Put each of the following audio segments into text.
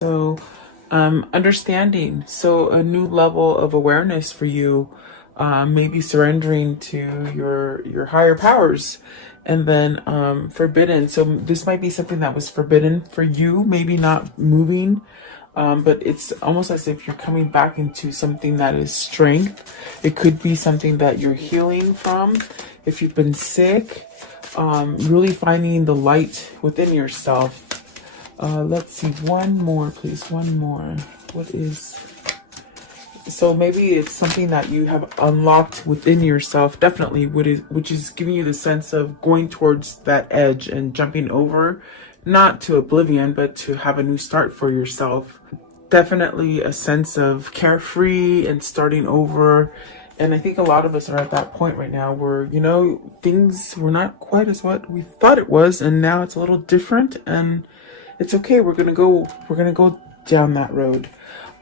So, understanding. So, a new level of awareness for you, maybe surrendering to your higher powers, and then forbidden. So, this might be something that was forbidden for you, maybe not moving, but it's almost as if you're coming back into something that is strength. It could be something that you're healing from. If you've been sick, really finding the light within yourself. Let's see, one more, please. One more. What is... So maybe it's something that you have unlocked within yourself, definitely, which is giving you the sense of going towards that edge and jumping over, not to oblivion, but to have a new start for yourself. Definitely a sense of carefree and starting over. And I think a lot of us are at that point right now where, things were not quite as what we thought it was, and now it's a little different, and it's okay. We're gonna go down that road.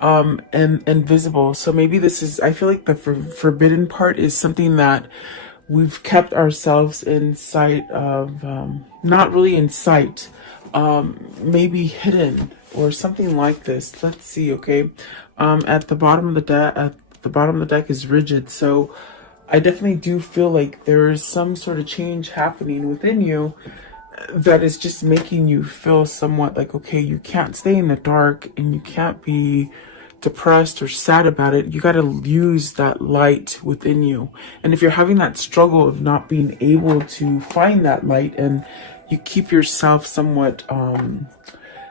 And visible. So maybe this is, I feel like the forbidden part is something that we've kept ourselves in sight of, not really in sight, maybe hidden or something like this. Let's see. Okay. At the bottom of the deck is rigid. So I definitely do feel like there is some sort of change happening within you that is just making you feel somewhat like, okay, you can't stay in the dark and you can't be depressed or sad about it. You got to use that light within you. And if you're having that struggle of not being able to find that light, and you keep yourself somewhat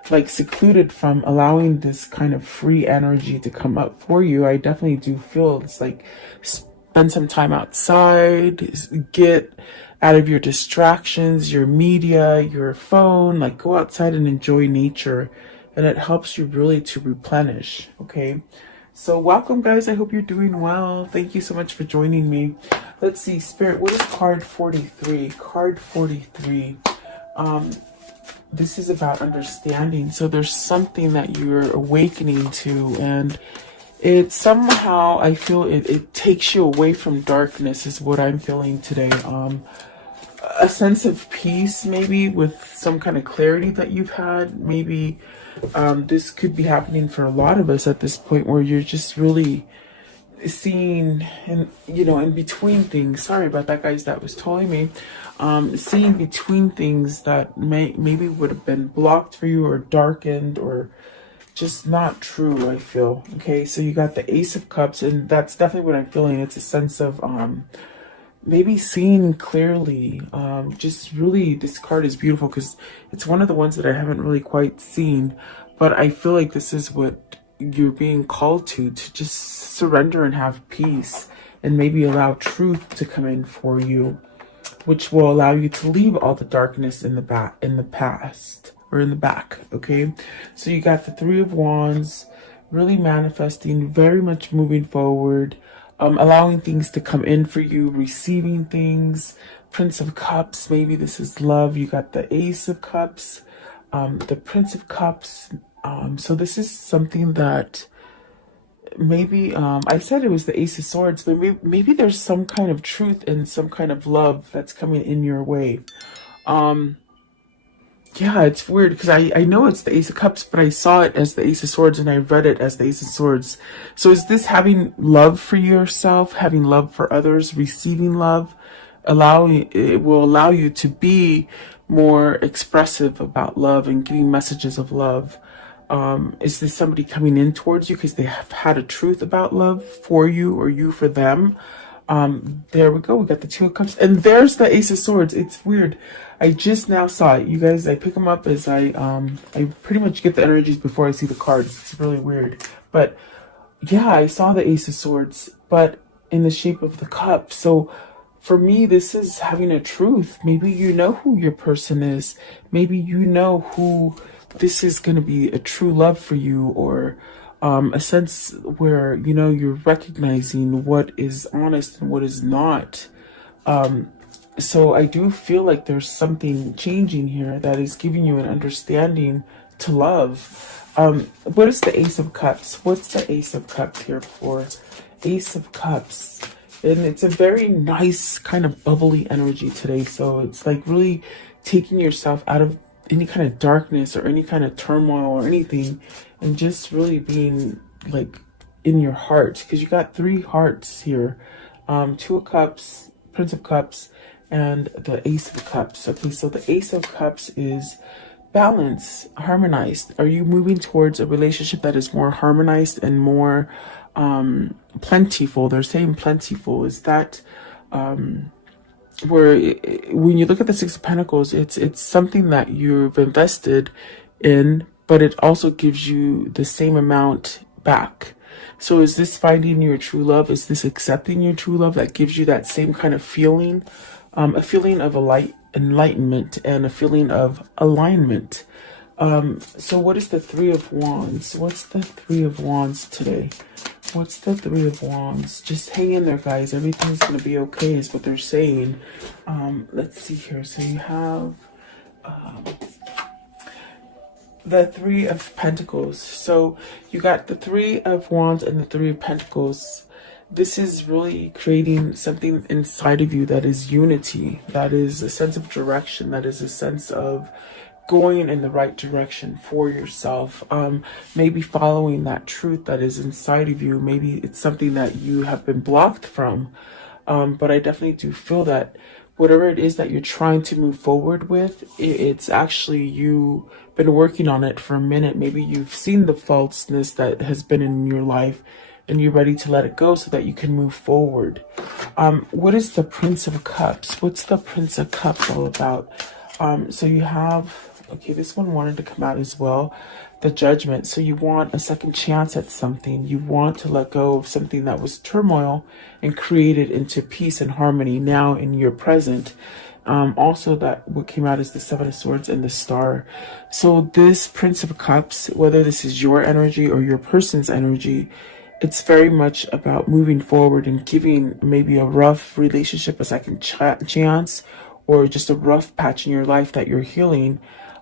like secluded from allowing this kind of free energy to come up for you, I definitely do feel it's like spend some time outside, get out of your distractions, your media, your phone, like go outside and enjoy nature. And it helps you really to replenish. Okay. So welcome, guys. I hope you're doing well. Thank you so much for joining me. Let's see, Spirit, what is card 43? Card 43. This is about understanding. So there's something that you're awakening to, and it somehow, I feel it takes you away from darkness is what I'm feeling today. A sense of peace, maybe with some kind of clarity that you've had. Maybe this could be happening for a lot of us at this point, where you're just really seeing, and in between things. Sorry about that, guys. That was totally me. Seeing between things that maybe would have been blocked for you or darkened or just not true, I feel. Okay, so you got the Ace of Cups, and that's definitely what I'm feeling. It's a sense of maybe seeing clearly. Just really, this card is beautiful because it's one of the ones that I haven't really quite seen, but I feel like this is what you're being called to just surrender and have peace, and maybe allow truth to come in for you, which will allow you to leave all the darkness in the past, or in the back. Okay, so you got the Three of Wands, really manifesting, very much moving forward, allowing things to come in for you, receiving things. Prince of Cups, maybe this is love. You got the Ace of Cups, the Prince of Cups. So this is something that maybe, I said it was the Ace of Swords, but maybe there's some kind of truth and some kind of love that's coming in your way. Yeah, it's weird because I know it's the Ace of Cups, but I saw it as the Ace of Swords and I read it as the Ace of Swords. So is this having love for yourself, having love for others, receiving love? It will allow you to be more expressive about love and giving messages of love. Is this somebody coming in towards you because they have had a truth about love for you, or you for them? There we go. We got the Two of Cups, and there's the Ace of Swords. It's weird. I just now saw it, you guys. I pick them up as I pretty much get the energies before I see the cards. It's really weird, but yeah, I saw the Ace of Swords, but in the shape of the cup. So for me, this is having a truth. Maybe you know who your person is. Maybe you know who this is going to be a true love for you, or a sense where, you're recognizing what is honest and what is not. So I do feel like there's something changing here that is giving you an understanding to love. What is the Ace of Cups? What's the Ace of Cups here for? Ace of Cups. And it's a very nice kind of bubbly energy today. So it's like really taking yourself out of any kind of darkness or any kind of turmoil or anything, and just really being like in your heart, because you got three hearts here, Two of Cups, Prince of Cups, and the Ace of Cups. Okay, so the Ace of Cups is balance, harmonized. Are you moving towards a relationship that is more harmonized and more plentiful? They're saying plentiful. Is that where when you look at the Six of Pentacles, it's something that you've invested in, but it also gives you the same amount back. So is this finding your true love? Is this accepting your true love that gives you that same kind of feeling? A feeling of enlightenment and a feeling of alignment. So what is the Three of Wands? What's the Three of Wands today? What's the Three of Wands? Just hang in there, guys. Everything's going to be okay is what they're saying. Let's see here. So you have the Three of Pentacles. So you got the Three of Wands and the Three of Pentacles. This is really creating something inside of you that is unity, that is a sense of direction, that is a sense of going in the right direction for yourself. Maybe following that truth that is inside of you. Maybe it's something that you have been blocked from. But I definitely do feel that whatever it is that you're trying to move forward with, it's actually you been working on it for a minute. Maybe you've seen the falseness that has been in your life and you're ready to let it go so that you can move forward. What is the Prince of Cups? What's the Prince of Cups all about? So you have, okay, this one wanted to come out as well, the Judgment. So you want a second chance at something. You want to let go of something that was turmoil and create it into peace and harmony now in your present. Also, that what came out is the Seven of Swords and the Star. So this Prince of Cups, whether this is your energy or your person's energy, it's very much about moving forward and giving maybe a rough relationship a second chance, or just a rough patch in your life that you're healing,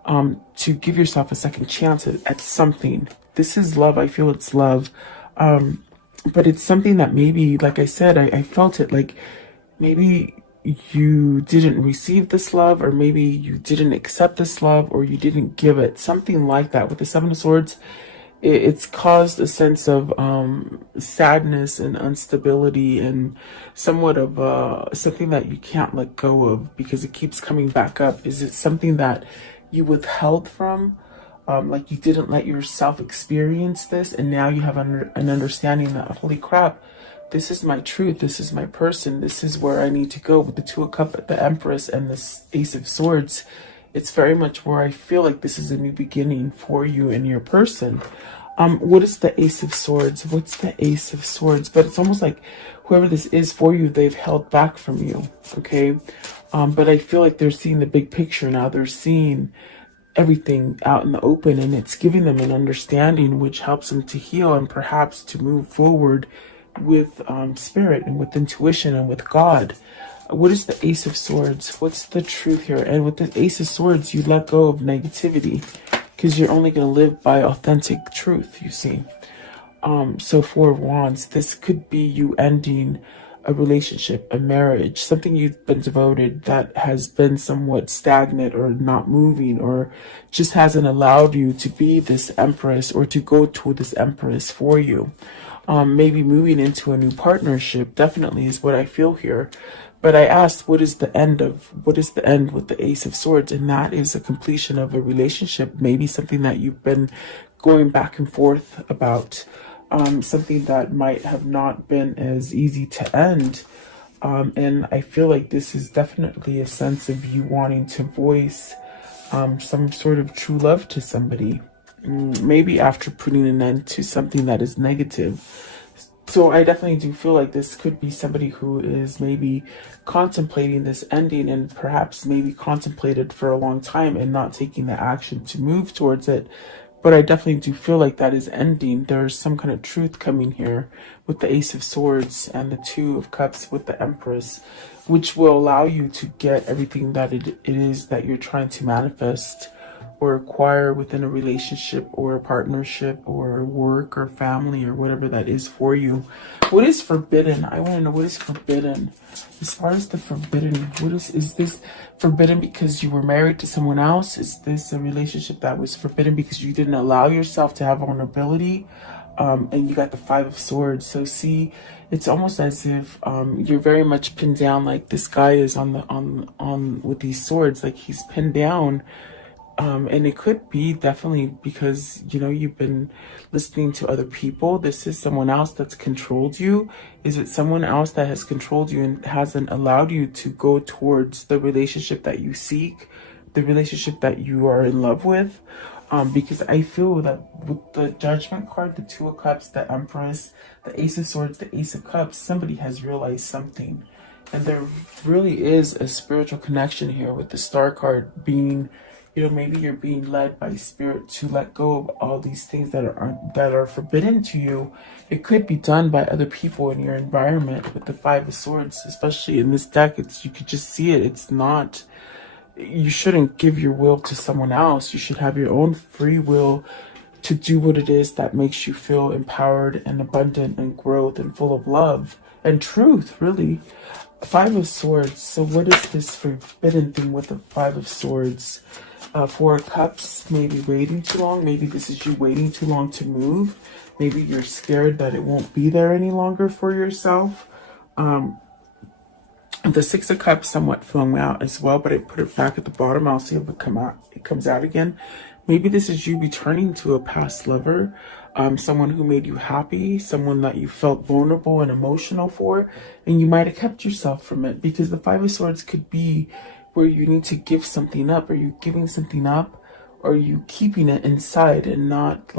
to give yourself a second chance at something. This is love. I feel it's love. But it's something that maybe, like I said, I felt it like maybe you didn't receive this love, or maybe you didn't accept this love, or you didn't give it. Something like that. With the Seven of Swords, it's caused a sense of sadness and instability and somewhat of something that you can't let go of because it keeps coming back up. Is it something that you withheld from? Like you didn't let yourself experience this, and now you have an understanding that, holy crap, this is my truth, this is my person, this is where I need to go. With the Two of Cups, the Empress, and the Ace of Swords, it's very much where I feel like this is a new beginning for you and your person. What is the Ace of Swords? What's the Ace of Swords? But it's almost like whoever this is for you, they've held back from you, okay? But I feel like they're seeing the big picture now. They're seeing everything out in the open, and it's giving them an understanding which helps them to heal and perhaps to move forward with spirit and with intuition and with God. What is the Ace of Swords? What's the truth here? And with the Ace of Swords, you let go of negativity because you're only going to live by authentic truth, you see. So Four of Wands, this could be you ending a relationship, a marriage, something you've been devoted that has been somewhat stagnant or not moving, or just hasn't allowed you to be this Empress or to go to this Empress for you. Maybe moving into a new partnership definitely is what I feel here. But I asked, what is the end with the Ace of Swords? And that is a completion of a relationship, maybe something that you've been going back and forth about, something that might have not been as easy to end. And I feel like this is definitely a sense of you wanting to voice some sort of true love to somebody, maybe after putting an end to something that is negative. So I definitely do feel like this could be somebody who is maybe contemplating this ending, and perhaps maybe contemplated for a long time and not taking the action to move towards it. But I definitely do feel like that is ending. There's some kind of truth coming here with the Ace of Swords and the Two of Cups with the Empress, which will allow you to get everything that it is that you're trying to manifest or acquire within a relationship or a partnership or work or family or whatever that is for you. What is forbidden? I want to know what is forbidden. As far as the forbidden, what is this forbidden because you were married to someone else? Is this a relationship that was forbidden because you didn't allow yourself to have vulnerability? And you got the Five of Swords. So see, it's almost as if you're very much pinned down, like this guy is on with these swords, like he's pinned down. And it could be definitely because, you know, you've been listening to other people. This is someone else that's controlled you. Is it someone else that has controlled you and hasn't allowed you to go towards the relationship that you seek, the relationship that you are in love with? Because I feel that with the Judgment card, the Two of Cups, the Empress, the Ace of Swords, the Ace of Cups, somebody has realized something. And there really is a spiritual connection here with the Star card being, you know, maybe you're being led by spirit to let go of all these things that are forbidden to you. It could be done by other people in your environment with the Five of Swords, especially in this deck. You could just see it. It's not, you shouldn't give your will to someone else. You should have your own free will to do what it is that makes you feel empowered and abundant and growth and full of love and truth, really. Five of Swords. So what is this forbidden thing with the Five of Swords? Four of Cups, maybe waiting too long. Maybe this is you waiting too long to move. Maybe you're scared that it won't be there any longer for yourself. The Six of Cups somewhat flung out as well, but I put it back at the bottom. I'll see if it comes out again. Maybe this is you returning to a past lover, someone who made you happy, someone that you felt vulnerable and emotional for, and you might have kept yourself from it, because the Five of Swords could be where you need to give something up. Are you giving something up, or are you keeping it inside and not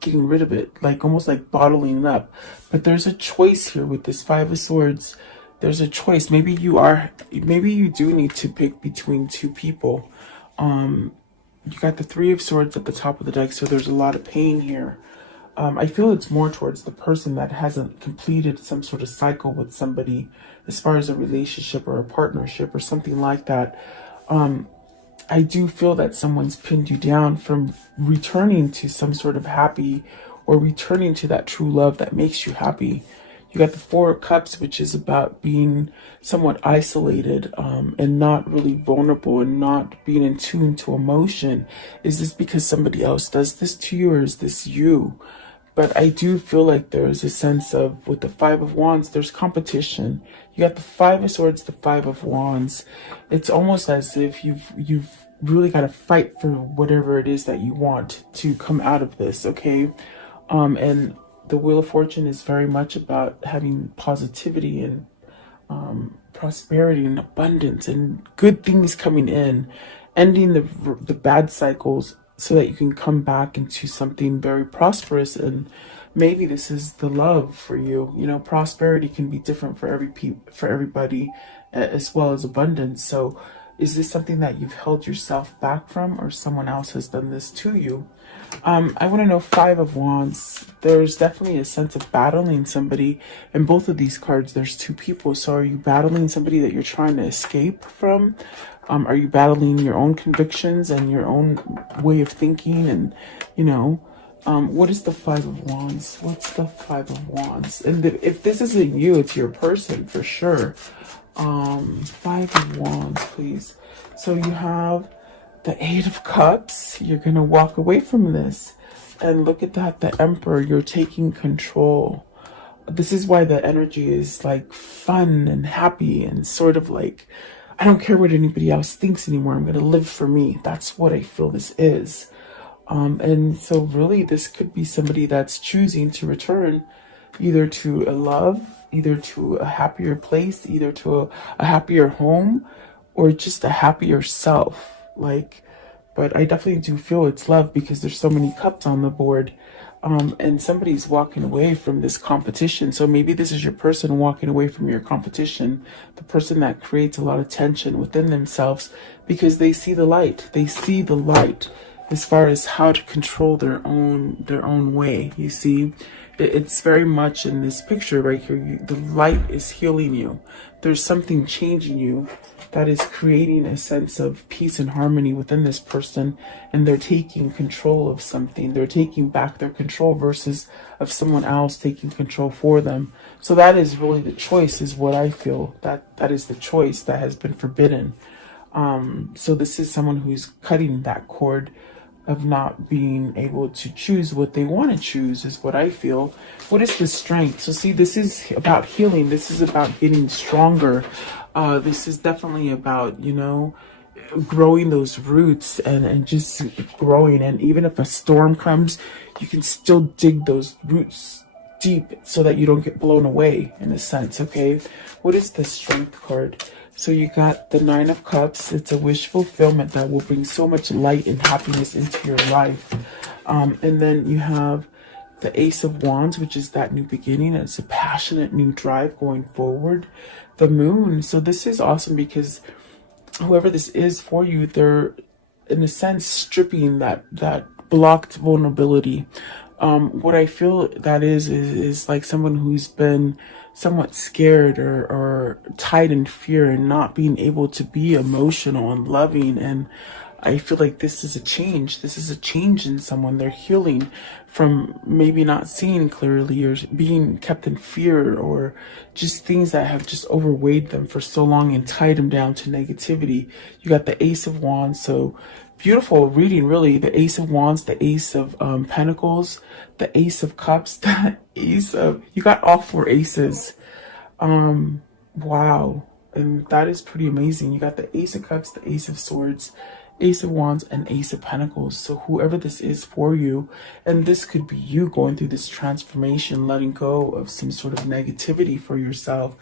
getting rid of it, like almost like bottling it up? But there's a choice here with this Five of Swords. There's a choice. Maybe you do need to pick between two people. You got the Three of Swords at the top of the deck, so there's a lot of pain here. I feel it's more towards the person that hasn't completed some sort of cycle with somebody as far as a relationship or a partnership or something like that. I do feel that someone's pinned you down from returning to some sort of happy, or returning to that true love that makes you happy. You got the Four of Cups, which is about being somewhat isolated and not really vulnerable and not being in tune to emotion. Is this because somebody else does this to you, or is this you? But I do feel like there is a sense of, with the Five of Wands, there's competition. You got the Five of Swords, the Five of Wands. It's almost as if you've really got to fight for whatever it is that you want to come out of this, okay? And the Wheel of Fortune is very much about having positivity and prosperity and abundance and good things coming in, ending the bad cycles so that you can come back into something very prosperous. And maybe this is the love for you. You know, prosperity can be different for everybody, as well as abundance. So is this something that you've held yourself back from, or someone else has done this to you? I want to know Five of Wands. There's definitely a sense of battling somebody. In both of these cards, there's two people. So are you battling somebody that you're trying to escape from? Are you battling your own convictions and your own way of thinking? And, you know, what is the Five of Wands? What's the Five of Wands? And if this isn't you, it's your person for sure. Five of Wands, please. So you have the Eight of Cups. You're going to walk away from this. And look at that, the Emperor. You're taking control. This is why the energy is like fun and happy and sort of like, I don't care what anybody else thinks anymore. I'm going to live for me. That's what I feel this is. And so really this could be somebody that's choosing to return either to a love, either to a happier place, either to a happier home, or just a happier self. But I definitely do feel it's love, because there's so many cups on the board. And somebody's walking away from this competition. So maybe this is your person walking away from your competition, the person that creates a lot of tension within themselves, because they see the light. They see the light. as far as how to control their own way. You see, it's very much in this picture right here. The light is healing you. There's something changing you that is creating a sense of peace and harmony within this person, and they're taking control of something. They're taking back their control versus of someone else taking control for them. So that is really the choice, is what I feel. That is the choice that has been forbidden. So this is someone who's cutting that cord of not being able to choose what they want to choose, is what I feel. What is the strength? So see, this is about healing. This is about getting stronger. This is definitely about, growing those roots and just growing. And even if a storm comes, you can still dig those roots deep so that you don't get blown away, in a sense. Okay, what is the strength card? So you got the Nine of Cups. It's a wish fulfillment that will bring so much light and happiness into your life. And then you have the Ace of Wands, which is that new beginning. It's a passionate new drive going forward. The Moon. So this is awesome because whoever this is for you, they're in a sense stripping that blocked vulnerability. What I feel that is like someone who's been somewhat scared or tied in fear and not being able to be emotional and loving. And I feel like this is a change. This is a change in someone. They're healing from maybe not seeing clearly or being kept in fear or just things that have just overweighed them for so long and tied them down to negativity. You got the Ace of Wands. So beautiful reading, really. The Ace of Wands, the Ace of Pentacles, the Ace of Cups, the Ace of... You got all four aces. Wow. And that is pretty amazing. You got the Ace of Cups, the Ace of Swords, Ace of Wands, and Ace of Pentacles. So whoever this is for you, and this could be you going through this transformation, letting go of some sort of negativity for yourself.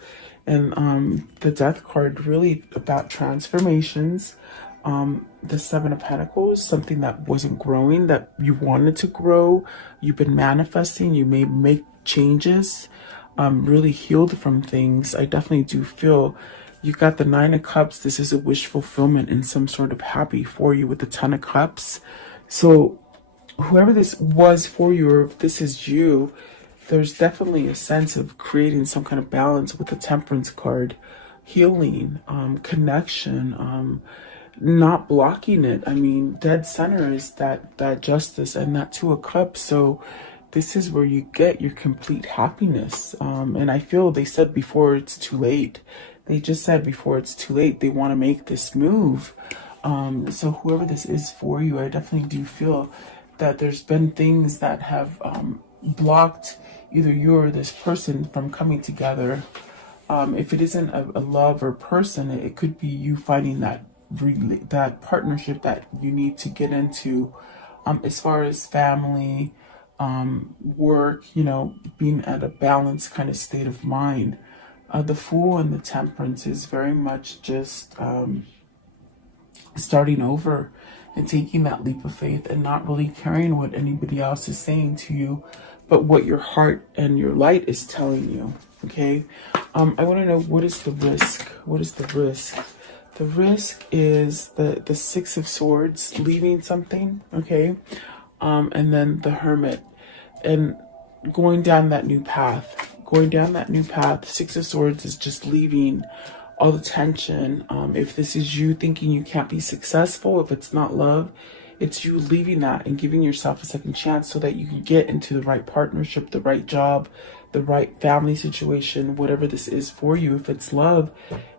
And the Death card, really about transformations. The Seven of Pentacles, something that wasn't growing, that you wanted to grow. You've been manifesting. You may make changes. Really healed from things. I definitely do feel you got the Nine of Cups. This is a wish fulfillment and some sort of happy for you with the Ten of Cups. So whoever this was for you, or if this is you, there's definitely a sense of creating some kind of balance with the Temperance card. Healing, connection, not blocking it. I mean, dead center is that justice and that Two of Cups. So this is where you get your complete happiness. And I feel they said before it's too late. They just said before it's too late, they want to make this move. So whoever this is for you, I definitely do feel that there's been things that have blocked either you or this person from coming together. If it isn't a love or person, it could be you finding that partnership that you need to get into, as far as family, work, being at a balanced kind of state of mind. The Fool and the Temperance is very much just starting over and taking that leap of faith and not really caring what anybody else is saying to you, but what your heart and your light is telling you. Okay. I want to know, what is the risk? What is the risk? The risk is the Six of Swords, leaving something. Okay. And then the Hermit, and going down that new path. Going down that new path. Six of Swords is just leaving all the tension. If this is you thinking you can't be successful, if it's not love, it's you leaving that and giving yourself a second chance so that you can get into the right partnership, the right job, the right family situation, whatever this is for you. If it's love,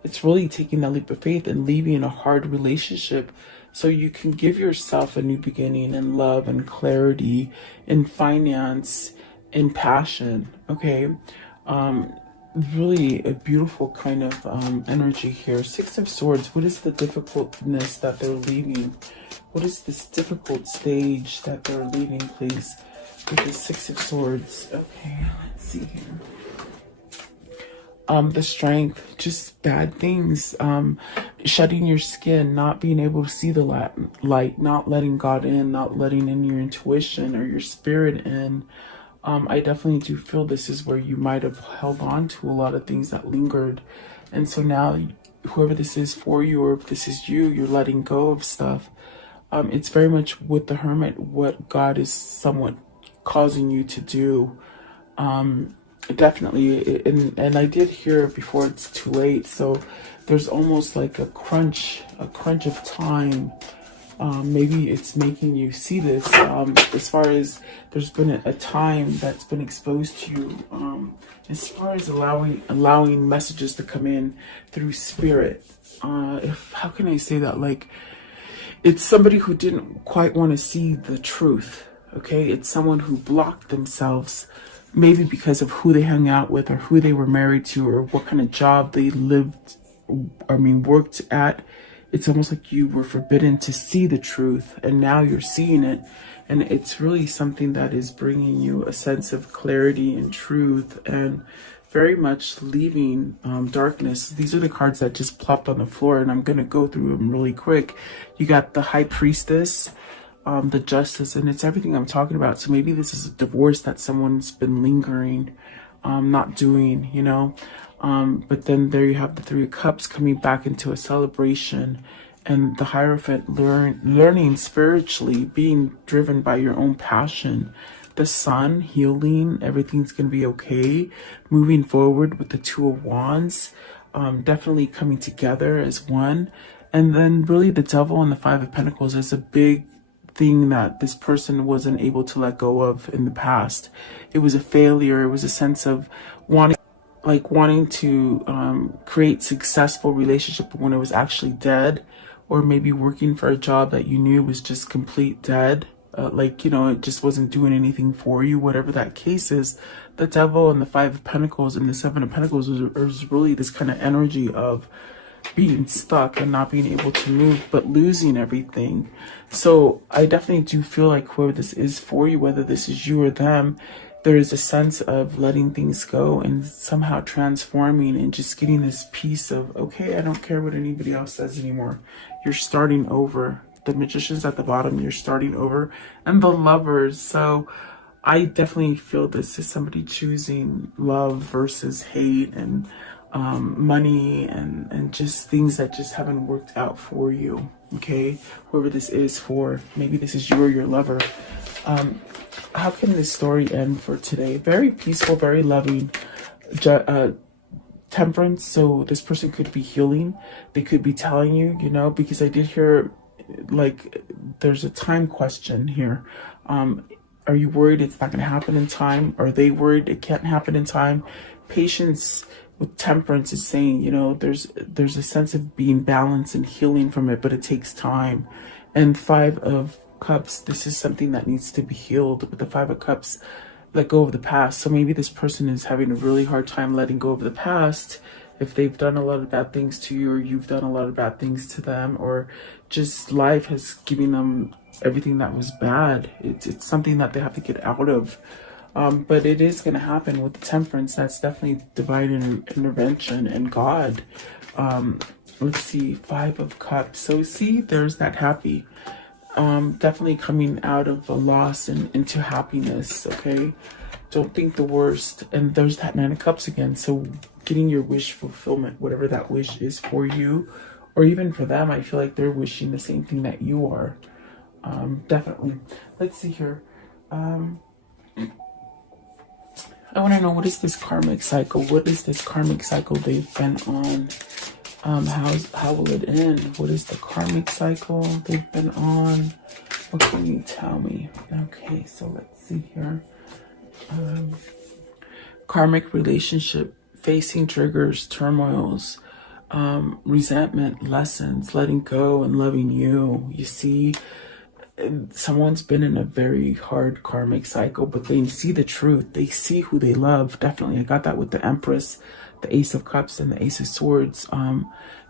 it's really taking that leap of faith and leaving a hard relationship so you can give yourself a new beginning in love and clarity, in finance, in passion. Okay. Really a beautiful kind of energy here. Six of Swords, what is the difficultness that they're leaving? What is this difficult stage that they're leaving, please? With the Six of Swords. Okay, let's see here. The Strength, just bad things, shutting your skin, not being able to see the light, not letting God in, not letting in your intuition or your spirit in. I definitely do feel this is where you might have held on to a lot of things that lingered. And so now, whoever this is for you, or if this is you, you're letting go of stuff. It's very much with the Hermit what God is somewhat causing you to do. Definitely, and I did hear before it's too late. So there's almost like a crunch of time. Maybe it's making you see this, as far as there's been a time that's been exposed to you, as far as allowing messages to come in through spirit. If how can I say that? Like, it's somebody who didn't quite want to see the truth. Okay, it's someone who blocked themselves, maybe because of who they hung out with or who they were married to or what kind of job they worked at. It's almost like you were forbidden to see the truth, and now you're seeing it. And it's really something that is bringing you a sense of clarity and truth, and very much leaving darkness. These are the cards that just plopped on the floor, and I'm going to go through them really quick. You got the High Priestess, the Justice, and it's everything I'm talking about. So maybe this is a divorce that someone's been lingering, not doing, you know. But then there you have the Three of Cups coming back into a celebration, and the Hierophant learning spiritually, being driven by your own passion. The Sun healing, everything's going to be okay. Moving forward with the Two of Wands, definitely coming together as one. And then really the Devil and the Five of Pentacles is a big thing that this person wasn't able to let go of in the past. It was a failure. It was a sense of wanting to create successful relationship when it was actually dead, or maybe working for a job that you knew was just complete dead. It just wasn't doing anything for you, whatever that case is. The Devil and the Five of Pentacles and the Seven of Pentacles is really this kind of energy of being stuck and not being able to move, but losing everything. So I definitely do feel like whoever this is for you, whether this is you or them, there is a sense of letting things go and somehow transforming and just getting this piece of, okay, I don't care what anybody else says anymore. You're starting over. The Magician's at the bottom, you're starting over. And the Lovers. So I definitely feel this is somebody choosing love versus hate, and money, and just things that just haven't worked out for you. Okay, whoever this is for, maybe this is you or your lover. How can this story end for today? Very peaceful, very loving. Temperance. So this person could be healing. They could be telling you, because I did hear, like, there's a time question here. Are you worried it's not going to happen in time? Are they worried it can't happen in time? Patience with Temperance is saying, there's a sense of being balanced and healing from it, but it takes time. And Five of Cups, this is something that needs to be healed. With the Five of Cups, let go of the past. So maybe this person is having a really hard time letting go of the past, if they've done a lot of bad things to you, or you've done a lot of bad things to them, or just life has given them everything that was bad. It's something that they have to get out of. But it is going to happen with the Temperance. That's definitely divine intervention and God. Let's see, Five of Cups. So see, there's that happy. Definitely coming out of a loss and into happiness, okay? Don't think the worst. And there's that Nine of Cups again. So getting your wish fulfillment, whatever that wish is for you, or even for them, I feel like they're wishing the same thing that you are. Definitely. Let's see here. I want to know, what is this karmic cycle? What is this karmic cycle they've been on? How will it end? What is the karmic cycle they've been on? What can you tell me? Okay, so let's see here. Karmic relationship, facing triggers, turmoils, resentment, lessons, letting go and loving you. You see, someone's been in a very hard karmic cycle, but they see the truth. They see who they love. Definitely. I got that with the Empress, the Ace of Cups, and the Ace of Swords.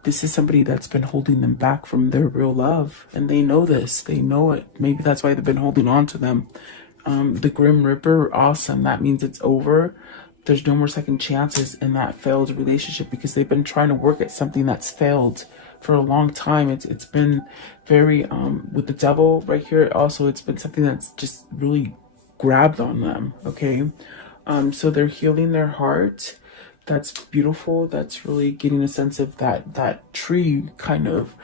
This is somebody that's been holding them back from their real love, and they know this. They know it. Maybe that's why they've been holding on to them. The Grim Reaper, awesome. That means it's over. There's no more second chances in that failed relationship, because they've been trying to work at something that's failed for a long time. It's been very with the Devil right here. Also, it's been something that's just really grabbed on them. Okay, so they're healing their heart. That's beautiful. That's really getting a sense of that tree kind of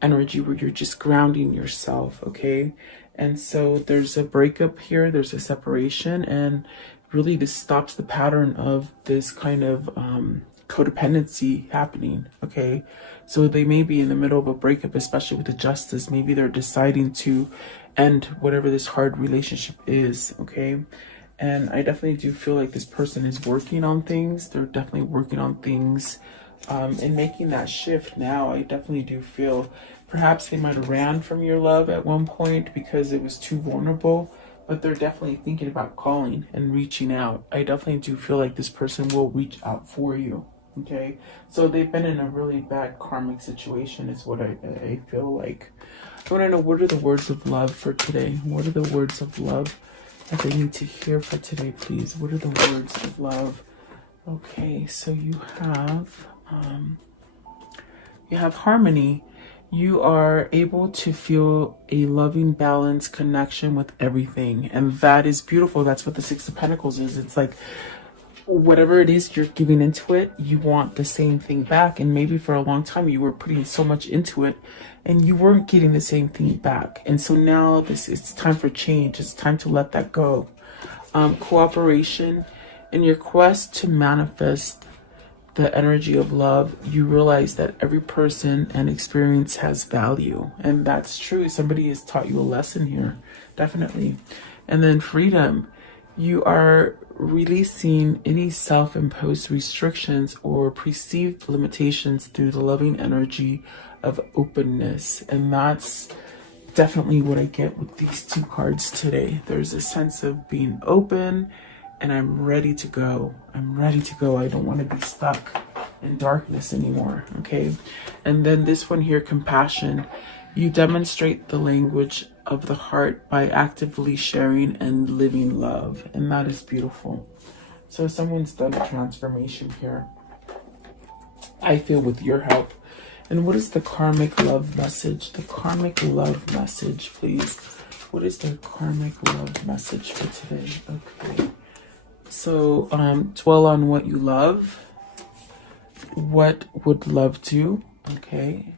energy where you're just grounding yourself, okay? And so there's a breakup here, there's a separation, and really this stops the pattern of this kind of codependency happening, okay? So they may be in the middle of a breakup, especially with the justice. Maybe they're deciding to end whatever this hard relationship is, okay? And I definitely do feel like this person is working on things. They're definitely working on things and making that shift now. I definitely do feel perhaps they might have ran from your love at one point because it was too vulnerable, but they're definitely thinking about calling and reaching out. I definitely do feel like this person will reach out for you. Okay, so they've been in a really bad karmic situation is what I feel like. I want to know, what are the words of love for today? What are the words of love that they need to hear for today, please? What are the words of love? Okay, so you have harmony. You are able to feel a loving, balanced connection with everything, and that is beautiful. That's what the Six of Pentacles is. It's like whatever it is you're giving into it, you want the same thing back. And maybe for a long time you were putting so much into it and you weren't getting the same thing back. And so now it's time for change. It's time to let that go. Cooperation. In your quest to manifest the energy of love, you realize that every person and experience has value. And that's true. Somebody has taught you a lesson here, definitely. And then freedom. You are releasing any self-imposed restrictions or perceived limitations through the loving energy of openness. And that's definitely what I get with these two cards today. There's a sense of being open, and I'm ready to go. I'm ready to go. I don't want to be stuck in darkness anymore, okay? And then this one here, compassion. You demonstrate the language of the heart by actively sharing and living love, and that is beautiful. So someone's done a transformation here, I feel, with your help. And what is the karmic love message? The karmic love message, please. What is the karmic love message for today? Okay. So dwell on what you love. What would love do? Okay.